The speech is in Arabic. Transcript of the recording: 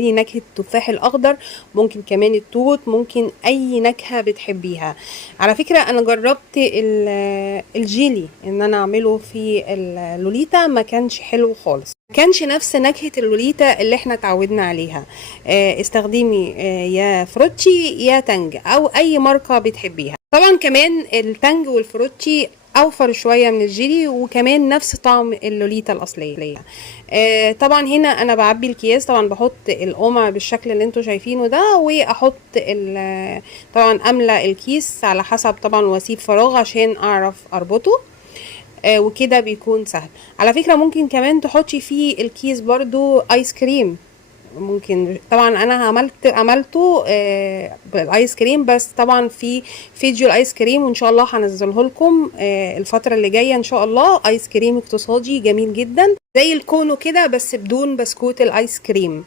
نكهة التفاح الأخضر، ممكن كمان التوت، ممكن أي نكهة بتحبيها. على فكرة أنا جربت الجيلي إن أنا أعمله في اللوليتا، ما كانش حلو خالص، ما كانش نفس نكهة اللوليتا اللي احنا اتعودنا عليها. استخدمي يا فروتشي يا تانج أو أي ماركة بتحبيها. طبعا كمان التانج والفروتشي اوفر شويه من الجيلي، وكمان نفس طعم اللوليتا الاصليه. طبعا هنا انا بعبي الكياس، طبعا بحط القمع بالشكل اللي انتوا شايفينه ده، واحط طبعا املى الكيس على حسب طبعا، واسيب فراغ عشان اعرف اربطه. وكده بيكون سهل. على فكره ممكن كمان تحطي في الكيس برضو ايس كريم، ممكن. طبعا انا عملته بالايس كريم، بس طبعا في فيديو الايس كريم، وان شاء الله هنزله لكم الفتره اللي جايه ان شاء الله. ايس كريم اقتصادي جميل جدا زي الكونو كده، بس بدون بسكوت الايس كريم.